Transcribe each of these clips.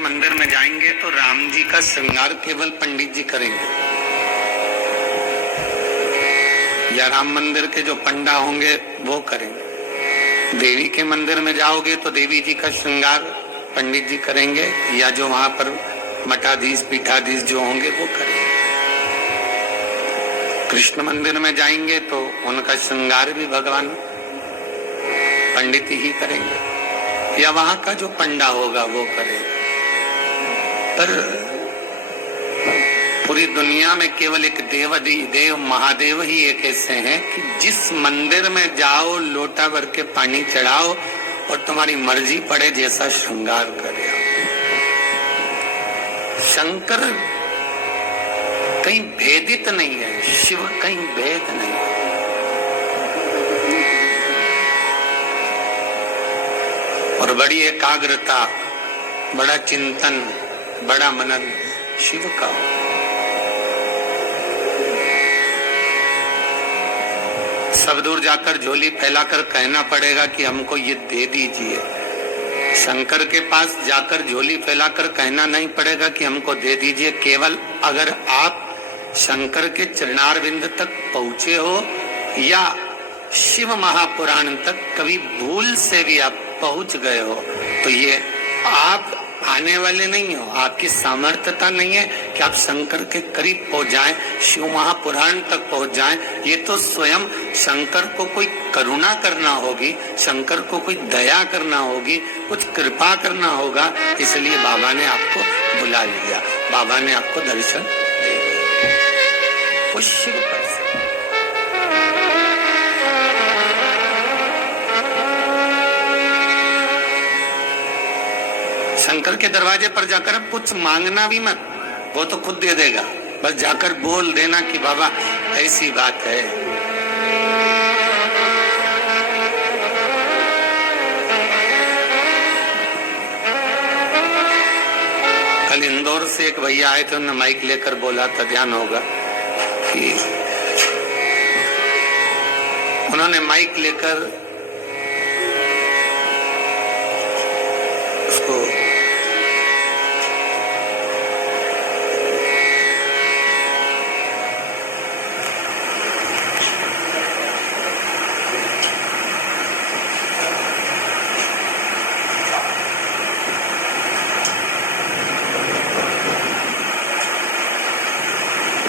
मंदिर में जाएंगे तो राम जी का श्रृंगार केवल पंडित जी करेंगे, या राम मंदिर के जो पंडा होंगे वो करेंगे। देवी के मंदिर में जाओगे तो देवी जी का श्रृंगार पंडित जी करेंगे, या जो वहां पर मठाधीश पीठाधीश जो होंगे वो करेंगे। कृष्ण मंदिर में जाएंगे तो उनका श्रृंगार भी भगवान पंडित ही करेंगे, या वहां का जो पंडा होगा वो करेगा। पर पूरी दुनिया में केवल एक देव महादेव ही एक ऐसे हैं कि जिस मंदिर में जाओ लोटा भर के पानी चढ़ाओ और तुम्हारी मर्जी पड़े जैसा श्रृंगार करे। शंकर कहीं भेदित नहीं है, शिव कहीं भेद नहीं है। और बड़ी एकाग्रता, बड़ा चिंतन, बड़ा मनन शिव का। सब दूर जाकर झोली फैलाकर कहना पड़ेगा कि हमको ये दे दीजिए। शंकर के पास जाकर झोली फैलाकर कहना नहीं पड़ेगा कि हमको दे दीजिए। केवल अगर आप शंकर के चरणारविंद तक पहुंचे हो या शिव महापुराण तक कभी भूल से भी आप पहुंच गए हो तो ये आप आने वाले नहीं हो, आपकी सामर्थ्यता नहीं है कि आप शंकर के करीब पहुंच जाएं, शिव महापुराण तक पहुंच जाएं। ये तो स्वयं शंकर को कोई करुणा करना होगी, शंकर को कोई दया करना होगी, कुछ कृपा करना होगा। इसलिए बाबा ने आपको बुला लिया, बाबा ने आपको दर्शन दे दिया। वो शिव पर से शंकर के दरवाजे पर जाकर अब कुछ मांगना भी मत, वो तो खुद दे देगा। बस जाकर बोल देना कि बाबा ऐसी बात है। कल इंदौर से एक भैया आए थे, उन्होंने माइक लेकर बोला था, ध्यान होगा कि उन्होंने माइक लेकर उसको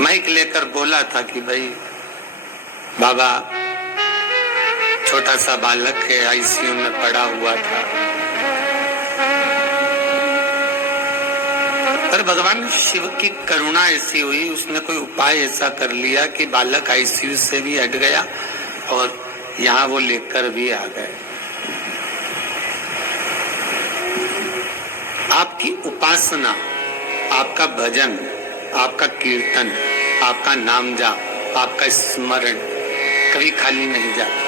माइक लेकर बोला था कि भाई बाबा छोटा सा बालक है, आईसीयू में पड़ा हुआ था, पर भगवान शिव की करुणा ऐसी हुई, उसने कोई उपाय ऐसा कर लिया कि बालक आईसीयू से भी हट गया और यहाँ वो लेकर भी आ गए। आपकी उपासना, आपका भजन, आपका कीर्तन, आपका नाम जाप, आपका स्मरण कभी खाली नहीं जाता,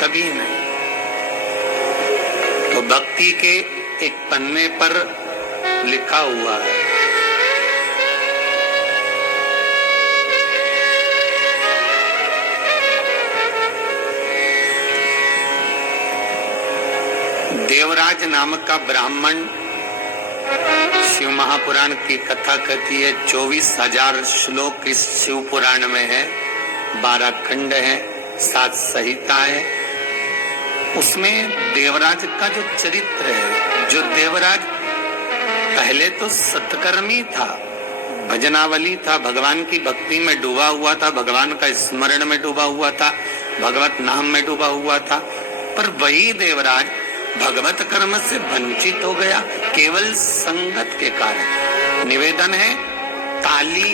कभी नहीं। तो भक्ति के एक पन्ने पर लिखा हुआ है, देवराज नामक का ब्राह्मण शिव महापुराण की कथा कहती है। 24,000 श्लोक इस शिव पुराण में है, 12 खंड है, 7 संहिता है। उसमें देवराज का जो चरित्र है, जो देवराज पहले तो सत्कर्मी था, भजनावली था, भगवान की भक्ति में डूबा हुआ था, भगवान का स्मरण में डूबा हुआ था, भगवत नाम में डूबा हुआ था। पर वही देवराज भगवत कर्म से वंचित हो गया केवल संगत के कारण। निवेदन है, ताली,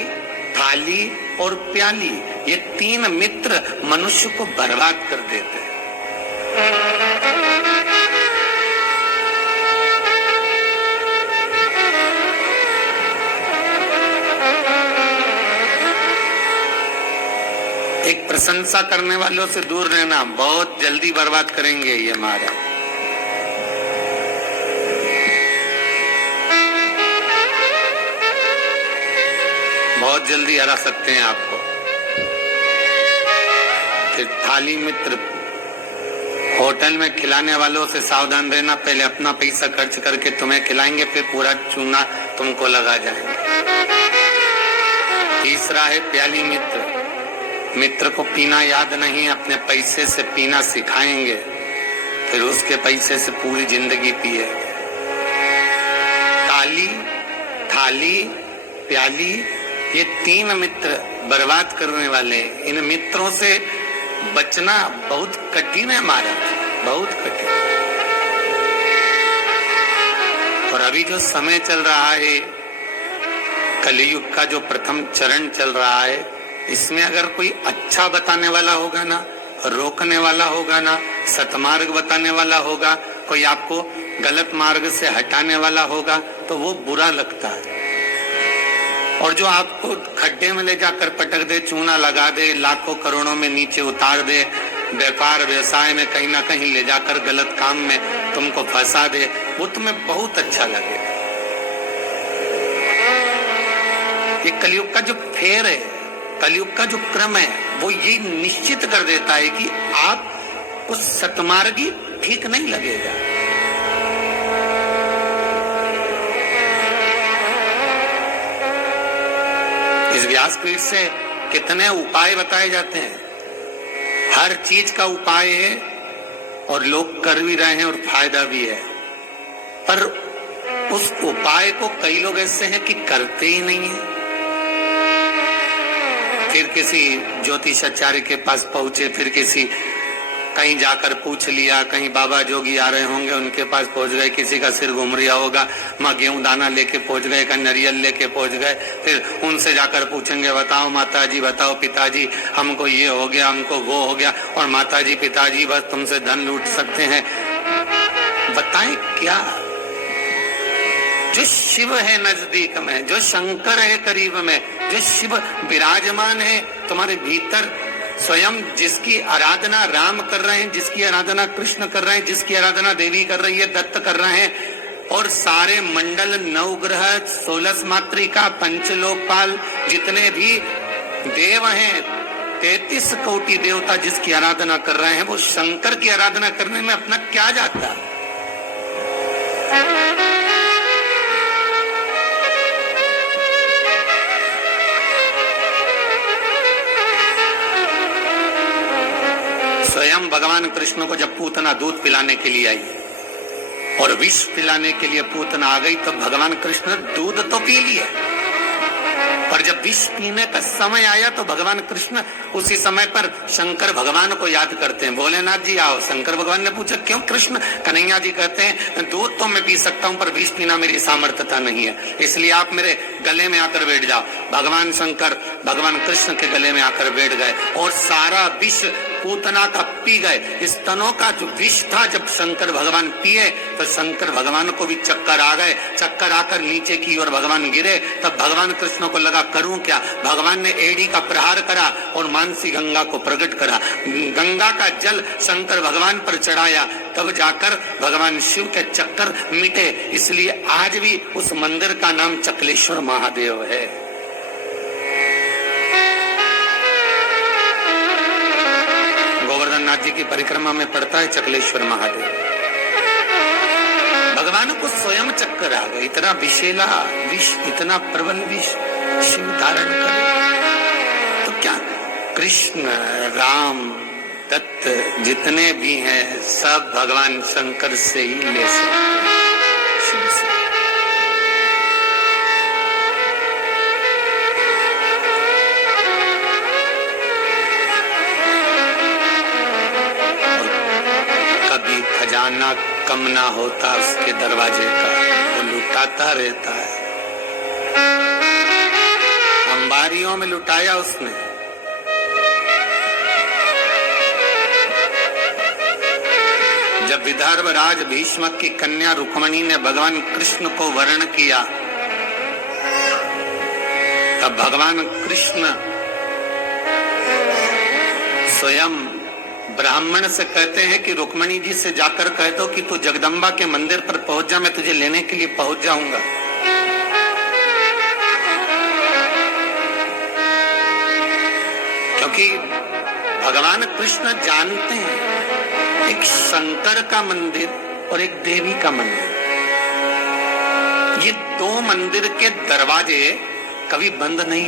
थाली और प्याली, ये 3 मित्र मनुष्य को बर्बाद कर देते हैं। एक प्रशंसा करने वालों से दूर रहना, बहुत जल्दी बर्बाद करेंगे ये महाराज। बहुत जल्दी हरा सकते हैं आपको। फिर थाली मित्र होटल में खिलाने वालों से सावधान रहना, पहले अपना पैसा खर्च करके तुम्हें खिलाएंगे, फिर पूरा चूना तुमको लगा जाएगा। तीसरा है प्याली मित्र। मित्र को पीना याद नहीं, अपने पैसे से पीना सिखाएंगे, फिर उसके पैसे से पूरी जिंदगी पिएंगे। ताली, थाली, प्याली, ये 3 मित्र बर्बाद करने वाले। इन मित्रों से बचना बहुत कठिन है महाराज, बहुत कठिन। और अभी जो समय चल रहा है, कलियुग का जो प्रथम चरण चल रहा है, इसमें अगर कोई अच्छा बताने वाला होगा ना, रोकने वाला होगा ना, सतमार्ग बताने वाला होगा, कोई आपको गलत मार्ग से हटाने वाला होगा, तो वो बुरा लगता है। और जो आपको खड्डे में ले जाकर पटक दे, चूना लगा दे, लाखों करोड़ों में नीचे उतार दे, व्यापार व्यवसाय में कहीं ना कहीं ले जाकर गलत काम में तुमको फंसा दे, वो तुम्हें बहुत अच्छा लगेगा। ये कलयुग का जो फेर है, कलयुग का जो क्रम है, वो ये निश्चित कर देता है कि आप उस सतमार्गी ठीक नहीं लगेगा। इस व्यासपीठ से कितने उपाय बताए जाते हैं, हर चीज का उपाय है और लोग कर भी रहे हैं और फायदा भी है, पर उस उपाय को कई लोग ऐसे हैं कि करते ही नहीं है। फिर किसी ज्योतिषाचार्य के पास पहुंचे, फिर किसी कहीं जाकर पूछ लिया, कहीं बाबा जोगी आ रहे होंगे उनके पास पहुंच गए, किसी का सिर घूम रिया होगा, माँ गेहूं दाना लेके पहुंच गए, कहीं नारियल लेके पहुंच गए, फिर उनसे जाकर पूछेंगे, बताओ माताजी, बताओ पिताजी, हमको ये हो गया, हमको वो हो गया, और माताजी पिताजी बस तुमसे धन लूट सकते हैं। बताएं क्या? जो शिव है नजदीक में, जो शंकर है करीब में, जो शिव विराजमान है तुम्हारे भीतर, स्वयं जिसकी आराधना राम कर रहे हैं, जिसकी आराधना कृष्ण कर रहे हैं, जिसकी आराधना देवी कर रही है, दत्त कर रहे हैं, और सारे मंडल, नवग्रह, 16 मातृका, पंचलोकपाल, जितने भी देव हैं, 33 कोटि देवता जिसकी आराधना कर रहे हैं, वो शंकर की आराधना करने में अपना क्या जाता है? स्वयं भगवान कृष्ण को जब पूतना दूध पिलाने के लिए आई और विष पिलाने के लिए पूतना आ गई, तो भगवान कृष्ण दूध तो पी लिया, पर जब विष पीने का समय आया तो भगवान कृष्ण उसी समय पर शंकर भगवान को याद करते हैं, भोलेनाथ जी आओ। शंकर भगवान ने पूछा क्यों कृष्ण? कन्हैया जी कहते हैं दूध तो मैं पी सकता हूं, पर विष पीना मेरी सामर्थ्यता नहीं है, इसलिए आप मेरे गले में आकर बैठ जाओ। भगवान शंकर भगवान कृष्ण के गले में आकर बैठ गए और सारा विष पूतना का पी गए। स्तनों का जो विष था जब शंकर भगवान पिए तो शंकर भगवान को भी चक्कर आ गए। चक्कर आकर नीचे की ओर भगवान गिरे, तब भगवान कृष्ण को लगा करूं क्या? भगवान ने एड़ी का प्रहार करा और मानसी गंगा को प्रकट करा। गंगा का जल शंकर भगवान पर चढ़ाया, तब जाकर भगवान शिव के चक्कर मिटे। इसलिए आज भी उस मंदिर का नाम चकलेश्वर महादेव है। नाथ जी की परिक्रमा में पड़ता है चकलेश्वर महादेव। भगवान को स्वयं चक्कर आ गए, इतना विषैला विष, इतना प्रबल विष शिव धारण करे तो क्या? कृष्ण, राम, दत्त जितने भी हैं सब भगवान शंकर से ही ले सकते हैं, शिव से। खजाना कम ना होता उसके दरवाजे का, वो लुटाता रहता है। अंबारियों में लुटाया उसने। जब विदर्भ राज भीष्मक की कन्या रुक्मणी ने भगवान कृष्ण को वर्ण किया, तब भगवान कृष्ण स्वयं ब्राह्मण से कहते हैं कि रुक्मणी जी से जाकर कह दो कि तू जगदम्बा के मंदिर पर पहुंच जा, मैं तुझे लेने के लिए पहुंच जाऊंगा। क्योंकि भगवान कृष्ण जानते हैं एक शंकर का मंदिर और एक देवी का मंदिर, ये दो मंदिर के दरवाजे कभी बंद नहीं